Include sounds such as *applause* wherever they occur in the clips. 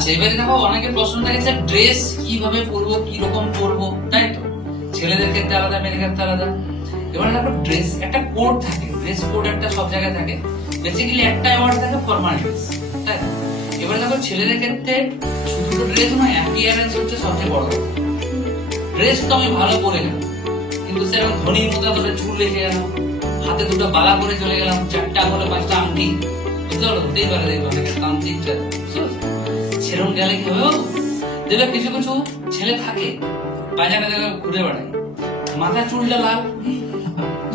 আচ্ছা এবারে দেখো, অনেকের প্রশ্ন থাকে যে ড্রেস কীভাবে পরবো কি রকম পরবো? তাই তো? ছেলেদের ক্ষেত্রে আলাদা, মেয়েদের ক্ষেত্রে আলাদা। এবারে দেখো ড্রেস একটা কোড থাকে। ড্রেস কোড একটা সব জায়গায় থাকে। বেসিক্যালি একটা অ্যাওয়ার্ড থাকে ফর্মালিটিস তাই তো? এবারে দেখো, ছেলেদের ক্ষেত্রে শুধু ড্রেস নয় অ্যাপিয়ারেন্স হচ্ছে সবচেয়ে বড়। ড্রেস তো আমি ভালো পরে গেলাম। কিন্তু সেরকম ধনির মতো ধরে চুল রেখে গেলাম। হাতে দুটো বালা করে চলে গেলাম, চারটা করে পাঁচটা আংটি। বুঝতে পারো? হতেই পারে, দেখবে। বুঝতে পারছ? সেরকম গেলে কি হবে? দেখবে কিছু কিছু ছেলে থাকে বাজারে জায়গায় ঘুরে বেড়ায়। মাথা চুলটা লাল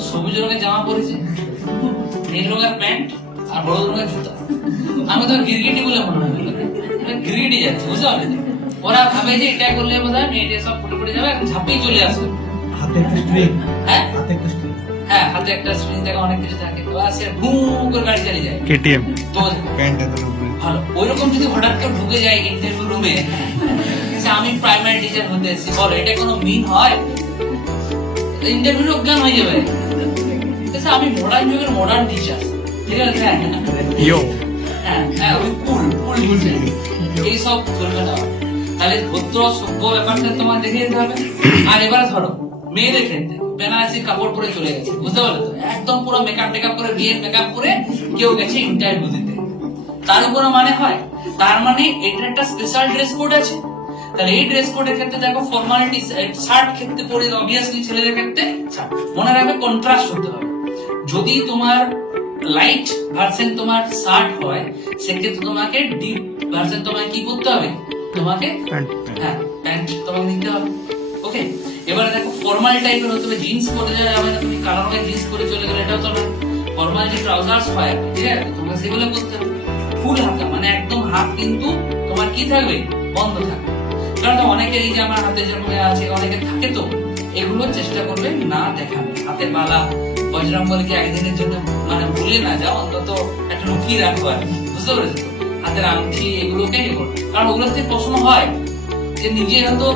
সবুজ রঙের জামা পরেছে নীল রঙের প্যান্ট আর হলুদ রঙের জুতা। আমি তো গিরগিটি বলে মনে হয় গিরগিটি যাচ্ছে বুঝতে পারলে? ওরা ভাবে যে এটা করলে বোধ হয় মেয়েটা সব ফুটে ফুটে যাবে একদম ঝাঁপিয়ে চলে আসবে। হাতে একটা স্ট্রিং হ্যাঁ? হাতে একটা স্ট্রিং হ্যাঁ হাতে একটা স্ক্রিন থেকে অনেক কিছু থাকে। তো আর সে করে গাড়ি চালিয়ে যায়। কেটিএম তো প্যান্টটা উপরে ভালো। ওইরকম যদি হঠাৎ করে ঢুকে যায় ইন্টারভিউ রুমে আমি প্রাইমারি টিচার হতে এসেছি বলো এটা কোনো মিন হয়? ইন্টারভিউ অজ্ঞান হয়ে যাবে? আচ্ছা, আমি মডার্ন যুগের মডার্ন টিচার ঠিক আছে? হ্যাঁ। হ্যাঁ হ্যাঁ ওই কুল কুল টিচার এইসব চলবে না। তাহলে ভদ্র সভ্য ব্যাপারটা তোমার দেখে যেতে হবে। আর এবারে ধরো মেয়েদের ক্ষেত্রে বেনারসি কাপড় পরে চলে গেছে বুঝতে পারলে তো? একদম পুরো মেকআপ টেকআপ করে বিয়ের মেকআপ করে কেউ গেছে ইন্টারভিউ দিতে। তার কোনো মানে হয়? তার মানে এটা একটা স্পেশাল ড্রেস কোড আছে। তাহলে এই ড্রেস কোডের ক্ষেত্রে দেখো ফর্মালিটি শার্ট ক্ষেত্রে পরে অবভিয়াসলি ছেলেদের ক্ষেত্রে মনে রাখবে কন্ট্রাস্ট হতে হবে। যদি তোমার লাইট ভার্সন তোমার শার্ট হয় সেক্ষেত্রে তোমাকে ডিপ ভার্সন তোমাকে কি করতে হবে? তোমাকে হ্যাঁ প্যান্ট তোমাকে নিতে হবে। ওকে এবারে দেখো ফর্মাল টাইপের হতে হবে জিন্স পরে যাওয়া যাবে না তুমি কালো রঙের জিন্স পরে চলে গেলে এটাও চলবে ফর্মাল যে ট্রাউজার্স হয় ঠিক আছে? তোমাকে সেগুলো করতে হবে। ফুল হাতা মানে একদম হাত কিন্তু তোমার কি থাকবে? বন্ধ থাকবে। কারণ অনেকের এই যে আমার হাতে যেরকম আছে অনেকের থাকে তো, এগুলো চেষ্টা করবে না দেখাবে হাতে বালা বজরং বলকে একদিনের জন্য মানে ভুলে না যাও, অন্তত একটা লুকিয়ে রাখব আর বুঝতে পেরেছ তো? হাতের আংটি এগুলোকে করো। কারণ ওগুলো থেকে প্রশ্ন হয়, যে নিজে হয়তো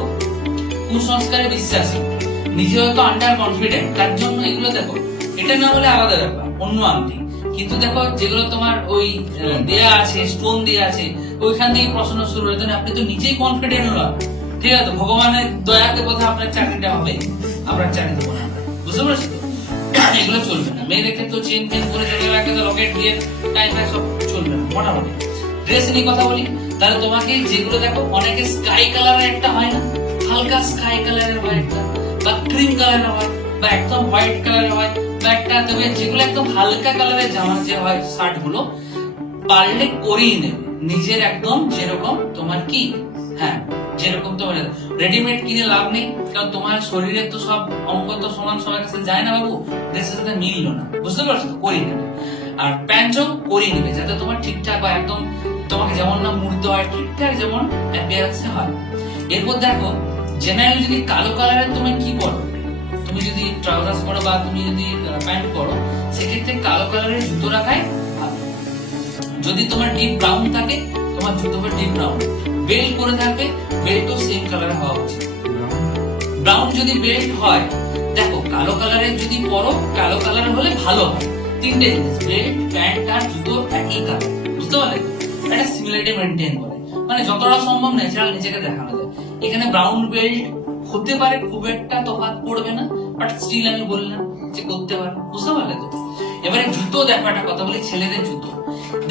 কুসংস্কারে বিশ্বাসী, নিজে হয়তো আন্ডার কনফিডেন্ট তার জন্য এগুলো দেখো। এটা না হলে আলাদা ব্যাপার, অন্য আংটি। কিন্তু দেখো যেগুলো তোমার ওই দেয়া আছে স্টোন দেয়া আছে ওইখান থেকে প্রশ্ন শুরু হয়ে যায় আপনি তো নিজেই কনফিডেন্ট নয় ঠিক আছে ভগবানের দয়াতে কথা আপনার চাকরিটা হবে। আপনার চাকরি দেবো না বুঝতে পারছ তো? এগুলো চলবে না। মেয়েদের ক্ষেত্রে চেন করে চলে রাখে তো লকেট দিয়ে টাই ফাই সব চলবে না মোটামুটি। ড্রেস নিয়ে কথা বলি। তাহলে তোমাকে যেগুলো দেখো অনেকে স্কাই কালারের একটা হয় না? হালকা স্কাই কালারের হয় একটা বা ক্রিম কালারের হয় বা একদম হোয়াইট কালারের হয়। একটা তবে যেগুলো একদম হালকা কালারের জামা যে হয় শার্টগুলো পারলে করিয়ে নেবে। নিজের একদম যেরকম তোমার কি হ্যাঁ যেরকম তোমার রেডিমেড কিনে লাভ নেই, কারণ তোমার শরীরের তো সব অঙ্গ তো সমান, সবার কাছে যায় না বাবু। ড্রেসের সাথে মিললো না, বুঝতে পারছ তো? নেবে। আর প্যান্টও করিয়ে নেবে, যাতে তোমার ঠিকঠাক বা একদম তোমাকে যেমন না মুড়তে হয়, ঠিকঠাক যেমন অ্যাপিয়ারেন্সে হয়। এরপর দেখো জেনারেল যদি কালো কালারের তুমি কি করো তুমি যদি ট্রাউজার্স পরো বা তুমি যদি প্যান্ট পরো, সেক্ষেত্রে কালো কালারের জুতো রাখাই যদি তোমার ডিপ ব্রাউন থাকে, তোমার জুতো হবে ডিপ ব্রাউন বেল্ট পরে থাকবে বেল্টও সেম কালার হওয়া উচিত। ব্রাউন যদি বেল্ট হয়, দেখো, কালো কালারের যদি পরো, কালো কালার হলে ভালো হয়। তিনটে জিনিস বেল্ট প্যান্ট আর জুতো একই কালার বুঝতে পারলে তো? একটা সিমিলারিটি মেনটেন করে। মানে যতটা সম্ভব ন্যাচারাল নিজেকে দেখানো যায়। এখানে ব্রাউন বেল্ট হতে পারে, খুব একটা তফাৎ পড়বে না বাট স্টিল আমি বললাম যে করতে পারে। বুঝতে পারলে তো? এবারে জুতো দেখো একটা কথা বলি ছেলেদের জুতো।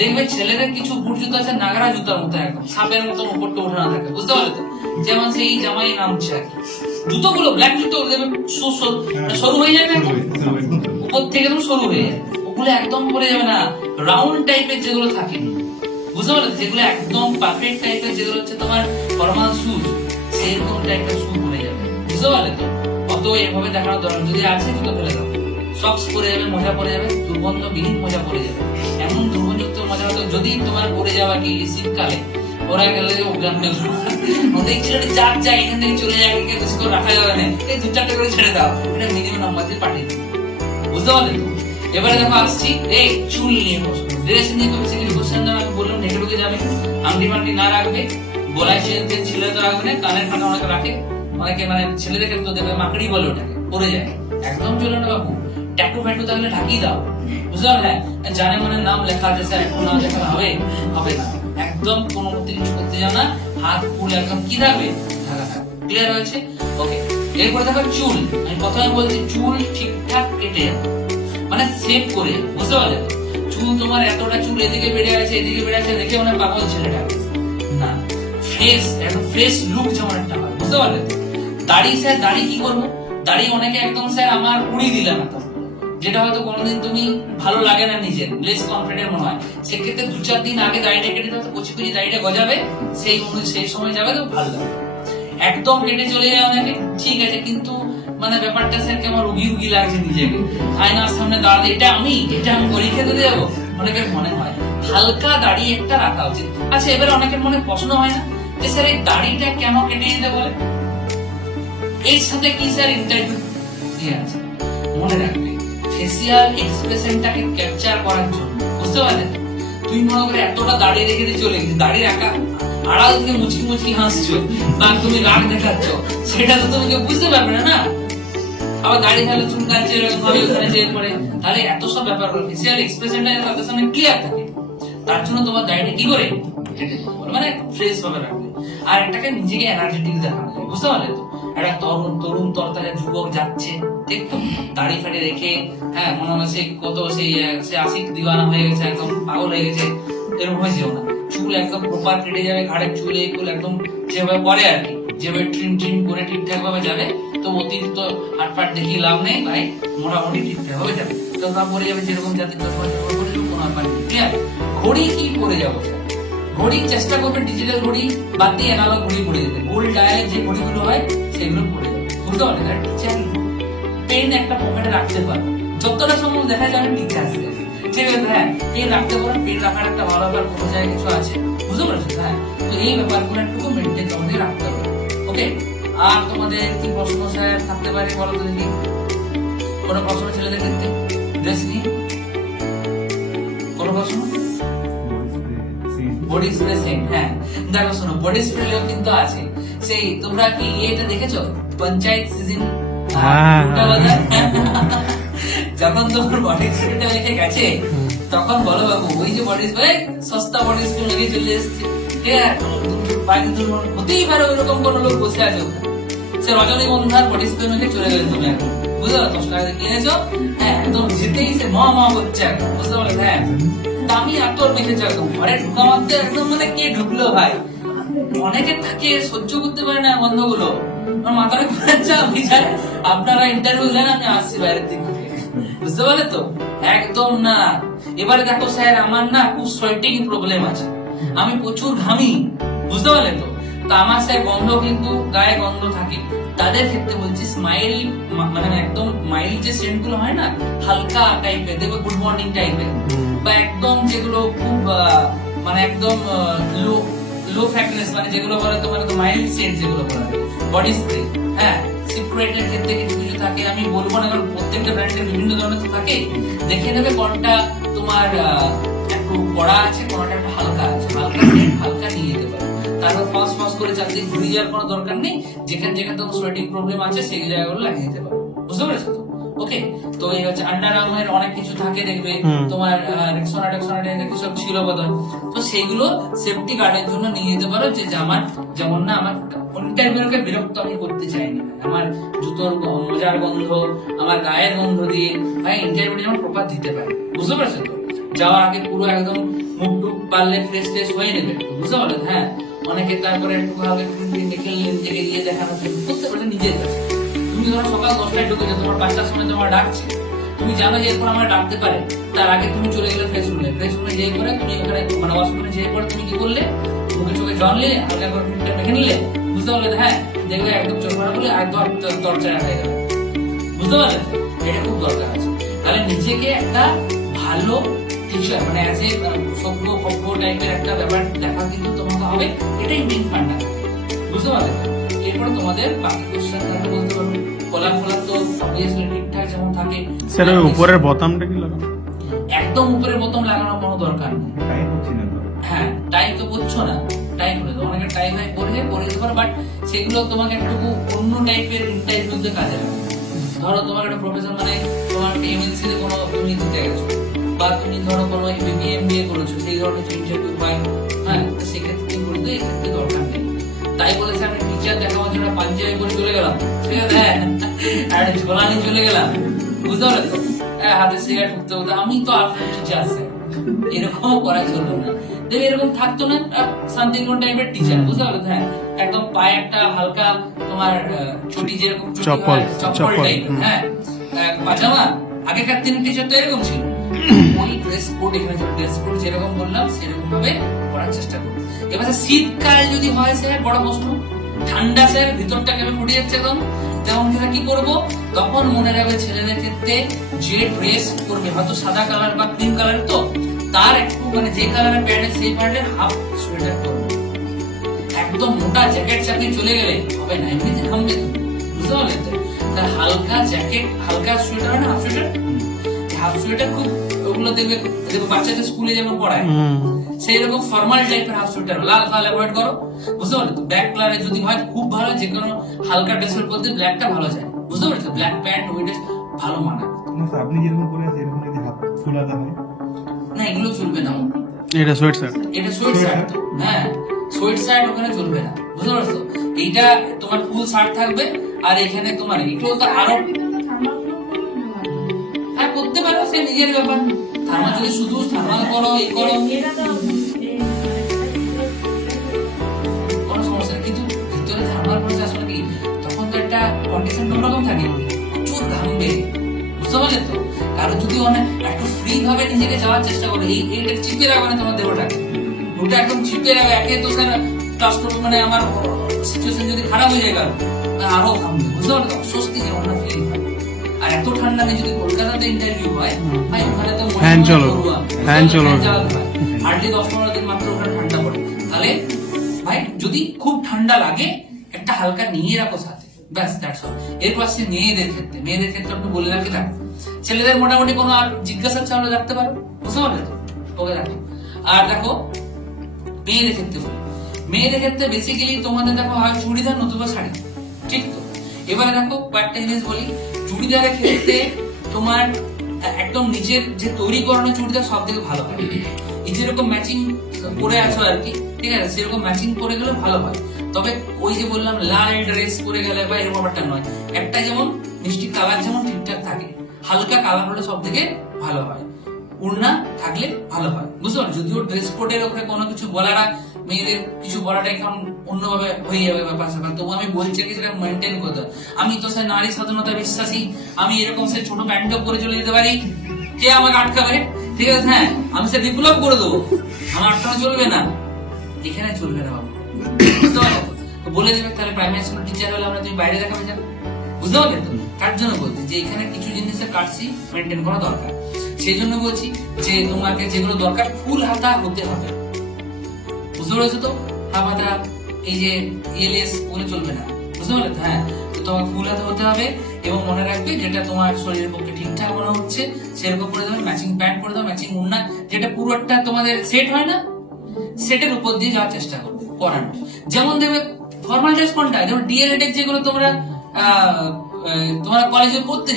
দেখবে ছেলেদের কিছু বুট জুতো আছে, নাগরা জুতার মতো একদম সাপের মতো উপরটা ওঠে না থাকে বুঝতে পারলে তো? যেমন সেই জামাই নামছে আর কি। জুতোগুলো ব্ল্যাক জুতো দেখবে সরু হয়ে যাবে। উপর থেকে একদম সরু হয়ে যাবে। ওগুলো একদম পরে যাবে না রাউন্ড টাইপের যেগুলো থাকে। বুঝতে পারলে যেগুলো একদম পারফেক্ট টাইপের যেগুলো হচ্ছে তোমার ফর্মাল শুজ সেরকম টাইপের শু বুঝতে পারলে তো। অত এভাবে দেখানোর দরকার যদি আছে জুতো ফেলে দাও। সক্স পরে যাবে, মোজা পরে যাবে, দুর্গন্ধবিহীন মোজা পরে যাবে। এমন দুর্গন্ধযুক্ত মোজা হতো যদি তোমার পরে যাওয়া কি শীতকালে, ওরা গেলে অজ্ঞান হয়ে। ওদের ছেলেটা যাক যায় এখান থেকে চলে যাবে কে কিছু রাখা যাবে না। দু চারটে করে ছেড়ে দাও। এটা মিনিমাম নাম্বার দিয়ে পাঠিয়ে বুঝতে পারলে তো? এবারে দেখো আসছি। এই চুল নিয়ে প্রশ্ন ড্রেস নিয়ে তো বেসিক্যালি কোশ্চেন আমি বললাম ঢেকে ঢুকে যাবে। আংটি মাংটি না রাখবে। গলায় টেন ছেলে তো রাখবে না, কানের ফাটা অনেকে রাখে। অনেকে মানে ছেলেদের ক্ষেত্রে দেবে মাকড়ি বলে ওটাকে, পড়ে যায়। একদম চলে না বাবু ট্যাটু ফ্যাটু থাকলে ঢাকিয়ে দাও। বুঝতে পারলে জানে মনে নাম লেখা আছে, স্যার, এখন নাম লেখা হবে? হবে না। একদম কোনো মতে কিছু করতে যাও না, হাত পুরো একদম কি থাকবে? ঢাকা থাকবে। ক্লিয়ার হয়েছে? ওকে এরপরে দেখো চুল। আমি প্রথমে বলছি, চুল ঠিকঠাক কেটে মানে সেভ করে বুঝতে পারলে? তো? চুল তোমার এতটা চুল এদিকে বেড়ে আছে, এদিকে বেড়ে আছে, দেখে মনে হয় পাগল ছেলেটা। না ফ্রেশ একদম ফ্রেশ লুক যেমন একটা হয়, বুঝতে পারলে? তো? দাড়ি স্যার, দাড়ি কি করব? দাড়ি অনেকে একদম স্যার আমার উড়ি দিলাম এত যেটা হয়তো কোনোদিন তুমি ভালো লাগে না নিজের লেস কনফিডেন্ট মনে হয়। সেক্ষেত্রে দু চার দিন আগে দাড়িটা কেটে দাও কচি কচি দাড়িটা গজাবে, সেই সেই সময় যাবে তো ভালো লাগবে। একদম কেটে চলে যায় অনেকে, ঠিক আছে, কিন্তু মানে ব্যাপারটা স্যার কেমন উগি উগি লাগছে নিজেকে। আয়নার সামনে দাঁড়াতে এটা আমি এটা আমি পরীক্ষা দিতে যাব অনেকের মনে হয়। হালকা দাড়ি একটা রাখা উচিত। আচ্ছা এবার অনেকের মনে প্রশ্ন হয় না যে স্যার এই দাড়িটা কেন কেটে দিতে বলে? এর সাথে কি স্যার ইন্টারভিউ আছে। মনে রাখবে ফেসিয়াল এক্সপ্রেশনটাকে ক্যাপচার করার জন্য, বুঝতে পারলেন? তুই মনে করে এতটা দাড়ি রেখে দিয়ে চলে গেছিস দাড়ি রাখা, আড়াল থেকে মুচকি মুচকি হাসছো, বা তুমি রাগ দেখাচ্ছ, সেটা তো তুমি কেউ বুঝতে পারবে না না? আবার দাড়ি তাহলে চুলকাচ্ছে এরকম ভাবে ওখানে পড়ে, তাহলে এত সব ব্যাপার করে ফেসিয়াল এক্সপ্রেশনটা তাদের সামনে ক্লিয়ার থাকে। তার জন্য তোমার দাড়িটা কি করে। মানে ফ্রেশ ভাবে রাখবে। আর একটাকে নিজেকে এনার্জেটিক যায় বুঝতে পারলে তো? একটা তরুণ তরুণ তরতাজা যুবক যাচ্ছে ঠিক তো? দাড়ি ফাড়ি রেখে হ্যাঁ মনে হয় সে কত সেই সে আশিক দিওয়ানা হয়ে গেছে একদম পাগল হয়ে গেছে এরকম হয়ে যেও না। চুল একদম প্রপার কেটে যাবে ঘাড়ের চুল এই চুল একদম যেভাবে করে আর কি যেভাবে ট্রিম ট্রিম করে ঠিকঠাক ভাবে যাবে তো অতিরিক্ত হাটফাট দেখিয়ে লাভ নেই ভাই মোটামুটি ঠিকঠাক ভাবে যাবে। তো তা পরে যাবে যেরকম চশমা চশমা পরে যাবে, কোনো ব্যাপার নেই ক্লিয়ার ঘড়ি কি পরে যাব? ঘড়ি চেষ্টা করবে ডিজিটাল ঘড়ি বাদ দিয়ে অ্যানালগ ঘড়ি পরে যেতে। গোল্ড ডায়াল যে ঘড়িগুলো হয় সেগুলো যাবে। বুঝতে পারলে? পেন একটা পকেটে রাখতে পারো যতটা সম্ভব দেখা যাবে আছে ঠিক আছে হ্যাঁ পেন রাখতে পারো পেন রাখার একটা ভালো ব্যাপার কোনো জায়গায় কিছু আছে? বুঝতে পারছ? হ্যাঁ তো এই ব্যাপারগুলো একটু মেনটেন তোমাদের রাখতে হবে। ওকে আর তোমাদের কি প্রশ্ন স্যার থাকতে পারে বলো তো দেখি। কোনো প্রশ্ন ছেলেদের ক্ষেত্রে? ড্রেস নিয়ে? কোনো প্রশ্ন? বডি স্প্রে সেন্ট হ্যাঁ। দেখো শোনো বডি স্প্রেও কিন্তু আছে। সেই তোমরা কি ইয়েটা দেখেছ? পঞ্চায়েত সিজন? হ্যাঁ, যখন তোমার বডি স্প্রেটা লেগে গেছে তখন বলো বাবু ওই যে বডি স্প্রে সস্তা বডি স্প্রে লেগে চলে এসেছে। হতেই পারে ওইরকম কোনো লোক বসে আছে। সে রজনীগন্ধার বডি স্প্রে মেখে চলে গেলেন তুমি এখন বুঝতে পারো দশ টাকা কিনেছো? হ্যাঁ একদম যেতেই সে মা মা করছে একদম বুঝতে পারলে? হ্যাঁ। দামি আতর মেখেছো একদম। ঘরে ঢুকা মাত্র একদম মানে কে ঢুকলো ভাই? অনেকে থাকে সহ্য করতে পারে না গন্ধগুলো আমার মাথাটা ঘুরাচ্ছে আমি যাই আপনারা ইন্টারভিউ দেন, আমি আসছি বাইরের দিক। বুঝতে পারলে তো? একদম না। এবারে দেখো স্যার, আমার না খুব সোয়েটিং প্রবলেম আছে। আমি প্রচুর ঘামি। বুঝতে পারলে তো? তো আমার স্যার গন্ধ কিন্তু গায়ে গন্ধ থাকে। তাদের ক্ষেত্রে বলছি স্মাইল মানে একদম মাইল যে সেন্টগুলো হয় না, হালকা টাইপের দেখবে গুড মর্নিং টাইপের বা একদম যেগুলো খুব মানে একদম লো লো ফ্র্যাগনেন্স মানে যেগুলো বলে তোমার মাইল্ড সেন্ট যেগুলো বলে। বডি স্প্রে হ্যাঁ সিপ্রেটের ক্ষেত্রে কিছু কিছু থাকে, আমি বলব না কারণ প্রত্যেকটা ব্র্যান্ডের বিভিন্ন ধরনের তো থাকে। দেখে নেবে কোনটা তোমার একটু কড়া আছে, কোনটা একটু হালকা আছে, হালকা সেন্ট হালকা নিয়ে যেতে পারো। তারপর ফস ফস করে চারদিক ঘুরে যাওয়ার কোনো দরকার নেই, যেখানে যেখানে তোমার সোয়েটিং প্রবলেম আছে, সেই জায়গাগুলো লাগিয়ে দিতে পারো। বুঝতে পেরেছ তো? ওকে তো এই হচ্ছে আন্ডার আর্মের অনেক কিছু থাকে দেখবে। তোমার রেক্সোনা টেক্সোনা টাইপের কিছু ছিল বোধহয়। তো সেইগুলো সেফটি গার্ডের জন্য নিয়ে যেতে পারো যে আমার যেমন না আমার ইন্টারভিউকে বিরক্ত আমি করতে চাইনি। আমার জুতোর মোজার গন্ধ আমার গায়ের গন্ধ দিয়ে ভাই ইন্টারভিউ যেমন প্রপার দিতে পারে। বুঝতে পারছ তো? যাওয়ার আগে পুরো একদম মুখ টুক পারলে ফ্রেশ ট্রেশ হয়ে নেবে। বুঝতে পারলেন হ্যাঁ? অনেকে তারপরে একটু ভালো দেখে নিজেকে ইয়ে দেখানো বুঝতে পারলে নিজের কাছে। তুমি ধরো সকাল দশটায় ঢুকেছো তোমার পাঁচটার সময় তোমার ডাকছে তুমি জানো যে এরপর আমার ডাকতে পারে। তার আগে তুমি চলে গেলে ফ্রেশ রুমে ফ্রেশ রুমে যেয়ে করে তুমি ওখানে মানে ওয়াশরুমে যেয়ে করে তুমি কি করলে? চোখে জল নিলে হালকা করে মুখটা মেখে নিলে? বুঝতে পারলে হ্যাঁ দেখবে একদম চোখ ভরা বলে একদম দরজা হয়ে গেল। বুঝতে পারলে? এটা খুব দরকার আছে। তাহলে নিজেকে একটা ভালো টিচার মানে অ্যাজ এ সভ্য ভব্য টাইপের একটা ব্যাপার দেখা কিন্তু তোমাকে হবে। এটাই মেন ফান্ডা বুঝতে পারলে? এরপরে তোমাদের বাকি কোশ্চেন বলতে ফলাফল ফলাফল তো অবভিয়াসলি ঠিকঠাক যেমন থাকে স্যার ওই উপরের বোতামটা কি লাগানো একদম উপরে বোতাম লাগানোর কোনো দরকার নেই। টাইম হচ্ছে না হ্যাঁ টাইম তো করছ না টাইম করে তো অনেকে টাইম হাই করে যায় করে দিতে পারো বাট সেগুলো তোমাকে একটু অন্য টাইপের ইন্টারভিউতে কাজে লাগে। ধরো তোমার একটা প্রফেশন মানে তোমার একটা এমএনসি তে কোনো তুমি দিতে গেছো বা তুমি ধরো কোনো বিবিএমবিএ করেছ সেই ধরনের ইন্টারভিউ হয় হ্যাঁ সেক্ষেত্রে কি করবে এক্ষেত্রে দরকার নেই। তাই বলেছে আমি টিচার দেখাবার জন্য পাঞ্জাবি পরে চলে গেলাম। ঠিক আছে? হ্যাঁ আর একটা ঝোলা নিয়ে চলে গেলাম। বুঝতে পারলে হ্যাঁ হাতে সিগারেট ঢুকতে হতো আমি তো আপনার টিচার আছে। এরকম করা চলবে না। দেখবে এরকম থাকতো না শান্তিপূর্ণ টাইপের টিচার বুঝতে পারলে হ্যাঁ একদম পায়ে একটা হালকা তোমার চটি যেরকম চপ্পল, চপ্পল টাইপ হ্যাঁ। পাজামা আগেকার দিনের টিচার তো এরকম ছিল। *clears throat* ওই ড্রেস কোড এখানে ড্রেস কোড যেরকম বললাম সেরকম ভাবে করার চেষ্টা করো এবার শীতকাল যদি হয় স্যার বড় প্রশ্ন। ঠান্ডা স্যার, ভিতরটা কেমন যাচ্ছে একদম তখন সেটা কি করব? তখন মনে রাখবে ছেলেদের ক্ষেত্রে যে ড্রেস করবে হয়তো সাদা কালার বা ক্রিম কালার তো, তার একটু মানে যে কালারের প্যান্ট সেই প্যান্টের হাফ সোয়েটার একদম মোটা জ্যাকেট চাকিয়ে চলে গেলে হবে না, এমনিতে ঘামবে বুঝতে পারলে তো? তার হালকা জ্যাকেট হালকা সোয়েটার হয় না হাফ সোয়েটার হাফ সোয়েটার খুব ওগুলো দেখবে দেখবে বাচ্চাদের স্কুলে যেমন পড়ায় সেই রকম ফর্মাল টাইপের হাফ সোয়েটার লাল কাল অ্যাভয়েড করো। বুঝতে পারলে তো? ব্ল্যাক কালারে যদি হয় খুব ভালো। যে কোনো হালকা ড্রেসের মধ্যে ব্ল্যাকটা ভালো যায়। বুঝতে পারছ ব্ল্যাক প্যান্ট ওই ড্রেস ভালো মানায় না স্যার, আপনি যেরকম করে আছেন এরকম যদি হাত ফুলাতে হয়? না এগুলো চলবে না। এটা সোয়েট স্যার এটা সোয়েট শার্ট হ্যাঁ সোয়েট শার্ট ওখানে চলবে না। বুঝতে পারছ এইটা তোমার ফুল শার্ট থাকবে আর এখানে তোমার এগুলো তো আরও হ্যাঁ করতে পারো সে নিজের ব্যাপার। থার্মাল যদি শুধু থার্মাল করো এই করো। কন্ডিশন অন্যরকম থাকে। প্রচুর ঘামবে বুঝতে পারলে তো? কারও যদি অনেক একটু ফ্রি ভাবে নিজেকে যাওয়ার চেষ্টা করো এই এইটা চিপে রাখবে না তোমার দেহটাকে ওটা একদম চিপে রাখবে একে তো স্যার ট্রান্সপোর্ট মানে আমার সিচুয়েশন যদি খারাপ হয়ে যায় কারও আরও ঘামবে বুঝতে পারলে তো? স্বস্তি যেমন না ফিল আর এত ঠান্ডা নেই যদি কলকাতাতে ইন্টারভিউ হয় ভাই ওখানে তো হয় চলো, fan চলো। হার্ডলি দশ পনেরো দিন মাত্র ওখানে ঠান্ডা পড়ে। তাহলে ভাই যদি খুব ঠান্ডা লাগে একটা হালকা নিয়ে রাখো সাথে ব্যাস দ্যাটস অল এরপর সে মেয়েদের ক্ষেত্রে। মেয়েদের ক্ষেত্রে একটু বলে রাখি থাকো ছেলেদের মোটামুটি কোনো আর জিজ্ঞাসা চালু রাখতে পারো? বুঝতে পারলে তো? ওকে, রাখো। আর দেখো, মেয়েদের ক্ষেত্রে বলি। মেয়েদের ক্ষেত্রে বেসিক্যালি তোমাদের দেখো হয় চুড়িদার নতুবা শাড়ি। ঠিক তো? এবারে দেখো কয়েকটা জিনিস বলি। চুড়িদারের ক্ষেত্রে তোমার একদম নিজের যে তৈরি করানো চুড়িদার সব থেকে ভালো হয়। যেরকম ম্যাচিং করে আছো আর কি ঠিক আছে? সেরকম ম্যাচিং করে গেলে ভালো হয়। তবে ওই যে বললাম, লাল ড্রেস করে গেলে বা এরকম ব্যাপারটা নয়। একটা যেমন মিষ্টি কালার যেমন ঠিকঠাক থাকে, হালকা কালার হলে সব থেকে ভালো হয়। উড়না থাকলে ভালো হয়। বুঝতে পারছ যদিও ড্রেস কোডের ওপরে কোনো কিছু মেয়েদের কিছু বলাটা এখন অন্যভাবে হয়ে যাবে ব্যাপার স্যাপার। তবু আমি বলছি কি সেটা মেনটেন করতে। আমি তো স্যার নারী স্বাধীনতা বিশ্বাসী, আমি এরকম সে ছোট প্যান্টও পরে চলে যেতে পারি। কে আমাকে আটকাবে? ঠিক আছে হ্যাঁ আমি সে বিপ্লব করে দেবো। আমার আটকানো চলবে না। এখানে চলবে না তো বলে দেবে তাহলে প্রাইমারি স্কুল টিচার হলে আমরা তুমি বাইরে দেখাবে যাবে বুঝতে পারলে তো? তার জন্য বলছি যে এখানে কিছু জিনিসের মেনটেন করা দরকার। সেই জন্য বলছি যে তোমাকে যেগুলো দরকার, ফুল হাতা হতে হবে। বুঝতে পেরেছ তো? হাতা এই যে ইএলএস ওগুলো চলবে না। বুঝতে পারলে তো? হ্যাঁ। তো তোমাকে ফুল হাতা হতে হবে এবং মনে রাখবে যেটা তোমার শরীরের পক্ষে ঠিকঠাক মনে হচ্ছে, সেরকম করে দেবে ম্যাচিং প্যান্ট করে দাও ম্যাচিং উন্না যেটা পুরোটা তোমাদের সেট হয় না সেটের উপর দিয়ে যাওয়ার চেষ্টা করবে পরানো যেমন দেবে ফর্মাল ড্রেস কোনটা? যেমন ডিএলএড যেগুলো তোমরা তোমরা কলেজে পড়তে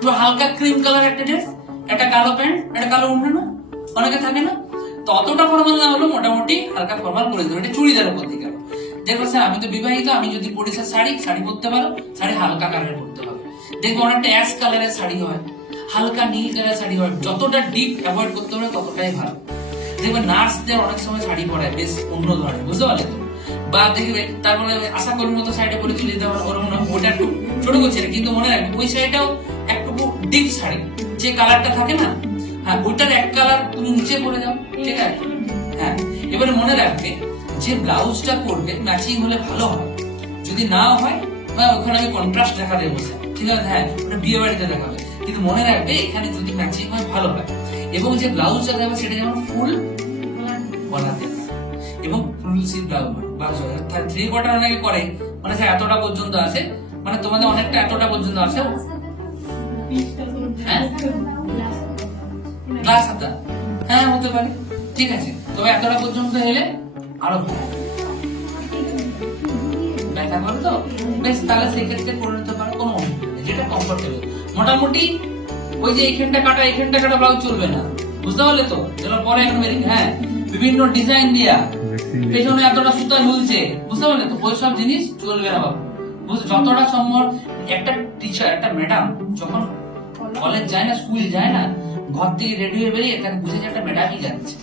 পুরো হালকা ক্রিম কালার একটা ড্রেস একটা কালো প্যান্ট একটা কালো উন্না না অনেকে থাকে না? তো অতটা ফর্মাল না হলো মোটামুটি হালকা ফর্মাল করে দেবে। এটা চুড়িদার উপর দিকে দেখো স্যার আমি তো বিবাহিত, আমি যদি পরি স্যার শাড়ি শাড়ি পরতে পারো, শাড়ি হালকা কালারের পরতে হবে। দেখব অনেকটা অ্যাশ কালারের শাড়ি হয়, হালকা নীল কালারের শাড়ি হয়, যতটা ডিপ অ্যাভয়েড করতে পারো ততটাই ভালো। নার্সদের অনেক সময় শাড়ি পরায়, বেশ অন্য ধরনের, বুঝতে পারলে তো? বা দেখবে তারপরে আশা করি মতো পরে চলে যেতে পারো, ওরকম না, ওটা একটু ছোট করছে কিন্তু মনে রাখবে, ওই শাড়িটাও ডিপ শাড়ি, যে কালারটা থাকে না হ্যাঁ ওইটার এক কালার তুমি নিচে পরে যাও, ঠিক আছে? হ্যাঁ এবারে মনে রাখবে, যে ব্লাউজটা করবে ম্যাচিং হলে ভালো হয়, যদি না হয় বা ওখানে আমি কন্ট্রাস্ট দেখা দেবো ঠিক আছে? হ্যাঁ ওটা বিয়ে বাড়িতে দেখাবে, কিন্তু মনে রাখবে, এখানে যদি ম্যাচিং হয়, ভালো হয়। এবং যে ব্লাউজটা দেবে সেটা যেমন ফুল গলাতে, এবং ফুল সিল ব্লাউজ হয় থ্রি কোয়ার্টার অনেকে করে মানে স্যার এতটা পর্যন্ত আসে মানে তোমাদের অনেকটা এতটা পর্যন্ত আসে হ্যাঁ? গ্লাস হাতা। হ্যাঁ হতে পারে। ঠিক আছে, তবে এতটা পর্যন্ত এলে আরও ব্যথা করে তো? বেশ, তাহলে সেক্ষেত্রে করে নিতে পারো, কোনো যেটা কমফোর্টেবল মোটামুটি ওই যে এইখানটা কাটা এইখানটা কাটা ব্লাউজ চলবে না। বুঝতে পারলে তো? যেগুলো পরে এখন হ্যাঁ বিভিন্ন ডিজাইন দিয়া। পেছনে এতটা সুতা ঝুলছে, বুঝতে পারলে তো? ওই সব জিনিস চলবে না বাবু। বুঝ- যতটা সম্ভব একটা টিচার একটা ম্যাডাম যখন কলেজ যায় না স্কুল যায় না, ঘর থেকে রেডি হয়ে বেরিয়ে তাকে বুঝে যে একটা ম্যাডামই যাচ্ছে।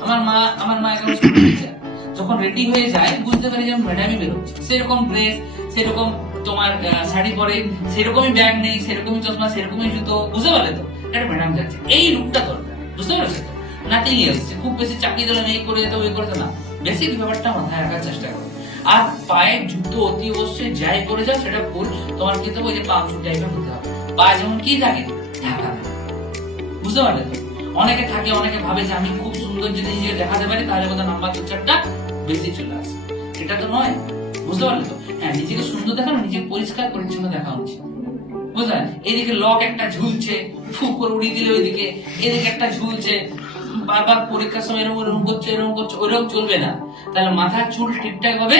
আমার মা আমার মা এখন স্কুল টিচার যখন রেডি হয়ে যায়, বুঝতে পারি যে ম্যাডামই বেরোচ্ছে। সেরকম ড্রেস সেরকম তোমার শাড়ি পরে, সেরকমই ব্যাগ নেই, সেরকমই চশমা, সেরকমই জুতো, বুঝতে পারলে তো? একটা ম্যাডাম যাচ্ছে। এই রূপটা দরকার, বুঝতে পারছ তো? নাথিং এলস খুব বেশি চাকরি দিলাম এই করে যেতে, ওই করে না। বেসিক ব্যাপারটা মাথায় রাখার চেষ্টা করো। আর পায়ের জুতো অতি অবশ্যই যাই করে যাও, সেটা ফুল তোমার কিন্তু ওই যে পাম শু টাইপের হতে হবে। পা যেমন কি থাকে ঢাকা বুঝতে পারলে তো? অনেকে থাকে, অনেকে ভাবে যে আমি খুব সুন্দর যদি নিজে দেখাতে পারি, তাহলে বোধহয় নাম্বার দু চারটা বেশি চলে আসে। এটা তো নয়, বুঝতে পারলে তো? হ্যাঁ নিজেকে সুন্দর দেখানো, নিজেকে পরিষ্কার পরিচ্ছন্ন দেখা উচিত। বুঝলেন এদিকে লক একটা ঝুলছে, ফুক করে উড়িয়ে দিলে ওইদিকে। এদিকে একটা ঝুলছে, বারবার পরীক্ষার সময় এরকম এরকম করছে এরকম করছে, ওইরকম চলবে না। তাহলে মাথার চুল ঠিকঠাক ভাবে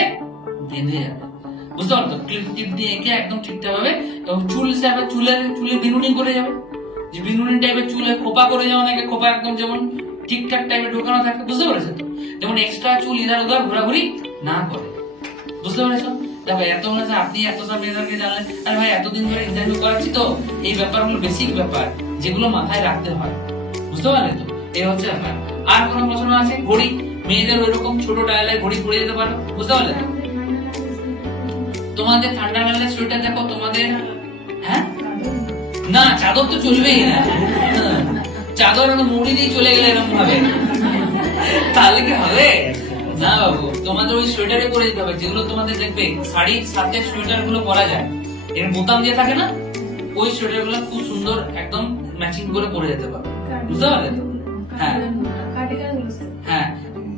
বেঁধে যাবে। বুঝতে পারতো ক্লিপ টিপ দিয়ে এঁকে একদম ঠিকঠাক ভাবে এবং চুল হিসাবে চুলের চুলে বিনুনি করে যাবে। যে বিনুনি টাইপের চুলে খোপা করে যাওয়া অনেকে খোপা একদম যেমন ঠিকঠাক টাইপের ঢোকানো থাকে, বুঝতে পেরেছ তো যেমন এক্সট্রা চুল ইধার উধার ঘোরাঘুরি না করে। বুঝতে পেরেছ? দেখো, এত মনে হচ্ছে আপনি এত সব মেয়েদেরকে জানলেন, আরে ভাই, এতদিন ধরে ইন্টারভিউ করাচ্ছি তো, এই ব্যাপারগুলো বেসিক ব্যাপার, যেগুলো মাথায় রাখতে হয়। বুঝতে পারলে তো? এই হচ্ছে ব্যাপার। আর কোনো প্রশ্ন আছে? ঘড়ি? মেয়েদের ওইরকম ছোট ডায়ালের ঘড়ি পরে যেতে পারো। বুঝতে পারলে? তোমাদের ঠান্ডা লাগলে সোয়েটার দেখো, তোমাদের হ্যাঁ? না, চাদর তো চলবেই না হ্যাঁ। চাদর মুড়ি দিয়ে চলে গেলে এরকম ভাবে তাহলে কি হবে? না বাবু তোমাদের ওই সোয়েটারে পরে যেতে হবে যেগুলো তোমাদের দেখবে শাড়ির সাথে সোয়েটারগুলো পরা যায়। এর বোতাম দিয়ে থাকে না ওই সোয়েটারগুলো খুব সুন্দর একদম ম্যাচিং করে পরে যেতে পারবে বুঝতে পারলে? তো? হ্যাঁ। হ্যাঁ।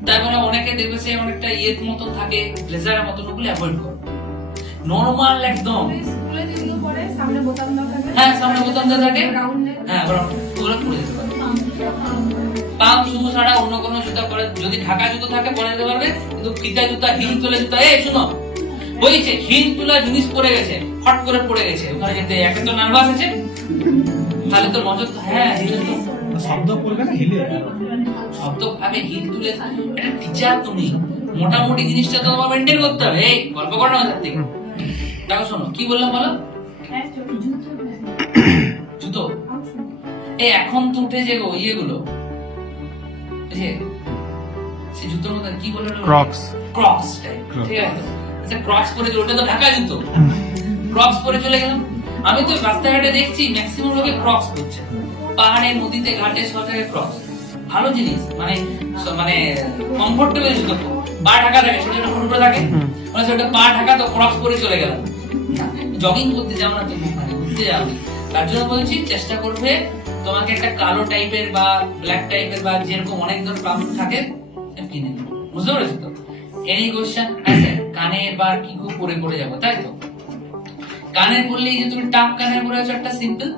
তারপরে অনেকে দেখবে সে অনেকটা ইয়ের মতো থাকে ব্লেজারের মতন ওগুলো অ্যাভয়েড করো। নর্মাল একদম। হ্যাঁ সামনে বোতাম থাকে। হ্যাঁ ওগুলো পরে যেতে পারবে পাম শুধু ছাড়া অন্য কোনো জুতা পরে যদি ঢাকা জুতো থাকে পরে যেতে পারবে কিন্তু ফিতা জুতা হিল তোলা জুতা এই শুনো। বলছে হিল তোলা জিনিস পড়ে গেছে হট করে পড়ে গেছে ওখানে যেতে একে তো নার্ভাস আছে। তাহলে তো তো- হ্যাঁ হিল তো। শব্দ করবে না হিলে? শব্দ ভাবে হিল তুলে এটা টিচার তুমি মোটামুটি জিনিসটা তো তোমার মেনটেন করতে হবে। এই গল্প করো না থেকে। দেখো শোনো কি বললাম বলো? জুতো। এই এখন তো উঠে যে গো ইয়েগুলো। যে সে জুতোর মধ্যে কি বলে. ক্রক্স টাইপ ঠিক আছে। আচ্ছা ক্রক্স পরে ওটা তো ঢাকা জুতো। ক্রক্স পরে চলে গেলাম। আমি তো রাস্তাঘাটে দেখছি ম্যাক্সিমাম লোকে ক্রক্স করছে পাহাড়ে নদীতে ঘাটে সব জায়গায় ক্রক্স ভালো জিনিস মানে মানে কমফোর্টেবল জুতো পা ঢাকা থাকে ছোট ছোট ফুটো থাকে। মানে সেটা পা ঢাকা তো ক্রক্স পরে চলে গেলাম। জগিং করতে যাও না তুমি ঘুরতে যাও তার জন্য বলছি চেষ্টা করবে তোমাকে একটা কালো টাইপের বা ব্ল্যাক টাইপের বা যেরকম অনেক ধরনের প্রান্ত থাকে কিনে নিও। বুঝতে পেরেছ তো? এনি কোশ্চেন আছে কানে বা কি খুব পরে পরে যাব, তাই তো? কানের পরলেই যে তুমি টাপ কানের পরে আছো, একটা সিম্পল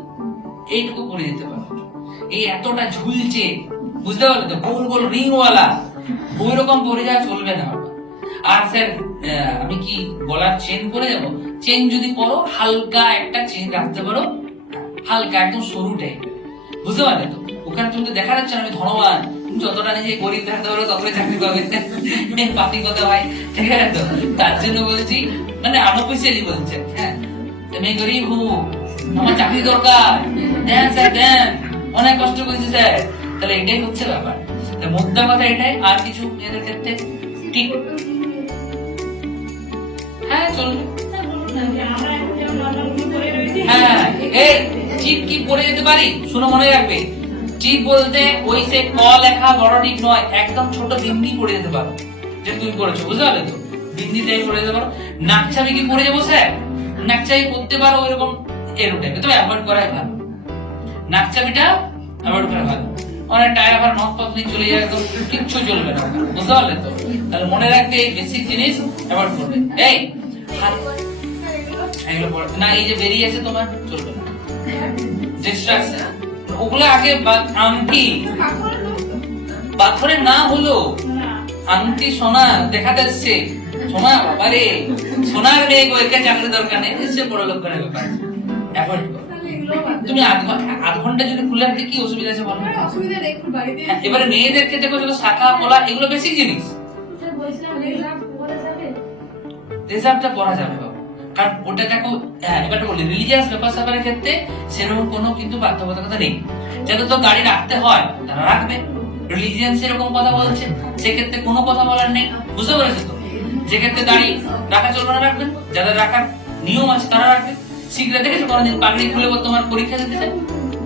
এইটুকু পরে যেতে পারো। এই এতটা ঝুলছে, বুঝতে পারলে তো? গোল গোল রিং ওয়ালা ওই রকম পরে যাওয়া চলবে না আর স্যার আমি কি গলার চেন পরে যাব? চেন যদি পরো হালকা একটা চেন রাখতে পারো, হালকা, একদম সরু টাইপ বুঝতে পারলে তো? ওখানে তুমি তো দেখা যাচ্ছে আমি ধনবান। যতটা নিজে গরিব থাকতে পারো চাকরি পাবে পাতি কথা ভাই, ঠিক আছে তো? তার জন্য বলছি মানে আনঅফিসিয়ালি বলছে হ্যাঁ? আমি গরিব আমার চাকরি দরকার। দেন স্যার, দেন। অনেক কষ্ট স্যার। তাহলে এটাই হচ্ছে ব্যাপার। তা মোদ্দা কথা এটাই, আর কিছু এদের ক্ষেত্রে ঠিক। হ্যাঁ চলবে হ্যাঁ এই চিপ কি পড়ে যেতে পারি? শুনো, মনে রাখবে। চিপ বলতে ওই সে ক লেখা বড় ঠিক নয়, একদম ছোট বিন্দি পড়ে যেতে পারো, যে তুমি পড়েছো বুঝতে পারলে তো? বিন্দি টাইপ পড়ে যেতে পারো। নাকছাবি কি পড়ে যাব, স্যার? নাকছাবি পড়তে পারো ওইরকম এরকম টাইপের তবে অ্যাভয়েড করাই ভালো। নাকচাবিটা অ্যাভয়েড করা ভালো। অনেক টায়ার আবার নখ পথ নিয়ে চলে যায় তো কিচ্ছু চলবে না। বুঝতে পারলে তো? তাহলে মনে রাখবে এই বেসিক জিনিস অ্যাভয়েড করবে। এই এগুলো না, এই যে বেরিয়ে আছে তোমার চলবে না। ডিস্ট্রাকশন ওগুলো আগে আংটি। পাথরের না হলো। আংটি সোনা দেখা যাচ্ছে। সোনা বাবারে সোনার মেয়ে গো চাকরি দরকার নেই। এসে বড় লোক করে ব্যাপার। করো তুমি আধ ঘণ্টা যদি খুলে রাখতে কি অসুবিধা আছে বলো? হ্যাঁ, এবারে মেয়েদেরকে দেখো যেগুলো শাখা পলা এগুলো বেসিক জিনিস। যাবে? রিজার্ভটা পড়া যাবে। বাবু কারণ ওটা দেখো হ্যাঁ এবার বলি রিলিজিয়াস ব্যাপার স্যাপারের ক্ষেত্রে সেরকম কোনো কিন্তু বাধ্যবাধকতা নেই। যাতে তো গাড়ি রাখতে হয়, তারা রাখবে। রিলিজিয়ান সেরকম কথা বলছে, সেক্ষেত্রে কোনো কথা বলার নেই। বুঝতে পেরেছ তো? যেক্ষেত্রে গাড়ি রাখা চলবে না রাখবেন যাদের রাখার নিয়ম আছে, তারা রাখবে। শীঘ্র দেখেছ, কোনোদিন পাগড়ি খুলে তোমার পরীক্ষা দিতে যায়?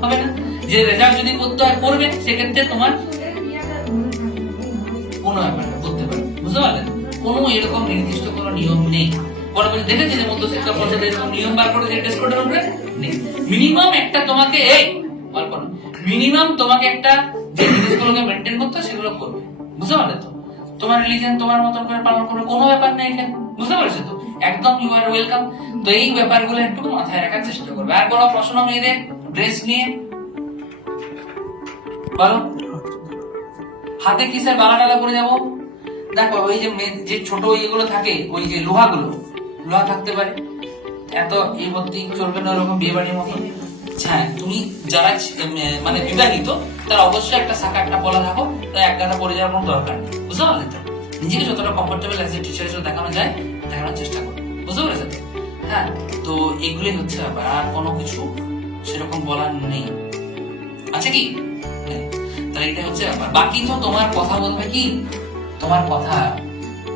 হবে না? যে রেজাল্ট যদি করতে হয়, করবে। সেক্ষেত্রে তোমার কোনো ব্যাপার না, করতে পারে বুঝতে পারলেন কোনো এরকম নির্দিষ্ট কোনো নিয়ম নেই। পরে পরে দেখেছি যে মধ্যশিক্ষা পর্ষদ এরকম নিয়ম বার করে যে মিনিমাম একটা তোমাকে, এই মিনিমাম তোমাকে একটা যে জিনিসগুলোকে মেনটেন করতে সেগুলো করবে। বুঝতে পারলে তো? তোমার রিলিজিয়ন তোমার মতন করে পালন করবে কোনো ব্যাপার নেই এখানে। বুঝতে পারছ তো? একদম ইউ আর ওয়েলকাম তো এই ব্যাপারগুলো একটু মাথায় রাখার চেষ্টা করবে। আর কোনো প্রশ্ন মেয়েদের ড্রেস নিয়ে? বলো। হাতে কিসের বালা টালা করে যাব? দেখো, ওই যে যে ছোট ইয়েগুলো থাকে, ওই যে লোহাগুলো লোহা থাকতে পারে। এত এই ভর্তি চলবে না ওরকম বিয়ে বাড়ির মতো হ্যাঁ তুমি যারা মানে বিবাহিত, তার অবশ্যই একটা শাখা, একটা বলা থাকো, তাই এক গাদা পরে যাওয়ার কোনো দরকার বুঝতে পারলে তো? নিজেকে যতটা কমফোর্টেবল অ্যাজ এ টিচার হিসেবে দেখানো যায়, দেখানোর চেষ্টা করো। বুঝতে পেরেছ? হ্যাঁ তো এগুলোই হচ্ছে ব্যাপার, আর কোনো কিছু সেরকম বলার নেই। আছে কি? নেই। তাহলে এটা হচ্ছে ব্যাপার। বাকি তো তোমার কথা বলবে কি? তোমার কথা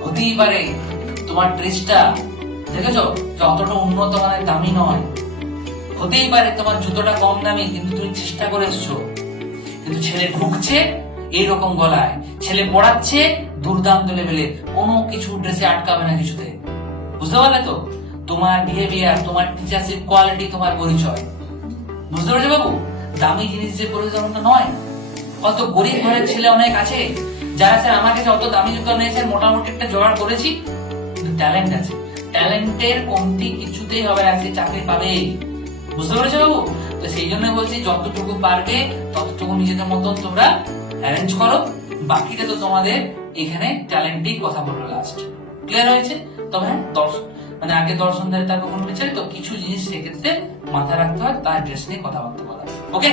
হতেই পারে। তোমার ড্রেসটা দেখেছ? যে অতটা উন্নত মানের দামি নয়। হতেই পারে তোমার জুতোটা কম দামি, কিন্তু তুমি চেষ্টা করে এসছো। কিন্তু ছেলে ঢুকছে এইরকম গলায়। ছেলে পড়াচ্ছে দুর্দান্ত লেভেলে কোনো কিছু ড্রেসে আটকাবে না কিছুতে। বুঝতে পারলে তো? তোমার বিহেভিয়ার তোমার টিচারশিপ কোয়ালিটি তোমার পরিচয়। বুঝতে পারছ বাবু? দামি জিনিস যে পরিচয় তেমন তো নয়। কত গরিব ঘরের ছেলে অনেক আছে, যারা স্যার আমার কাছে অত দামি জুতো নিয়েছে মোটামুটি একটা জোগাড় করেছি ট্যালেন্ট আছে। ট্যালেন্টের কমতি কিছুতেই হবে না, সে চাকরি পাবে। বুঝতে পেরেছ বাবু? তো সেই জন্য বলছি, যতটুকু পারবে, ততটুকু নিজেদের মতন তোমরা অ্যারেঞ্জ করো। বাকিটা তো তোমাদের এখানে ট্যালেন্টেই কথা বলবে লাস্ট ক্লিয়ার হয়েছে? তবে হ্যাঁ দর্শন মানে আগে দর্শন দেয় তার কখনো বিচারি তো কিছু জিনিস সেক্ষেত্রে মাথায় রাখতে হয়, তার ড্রেস নিয়ে কথাবার্তা বলা। ওকে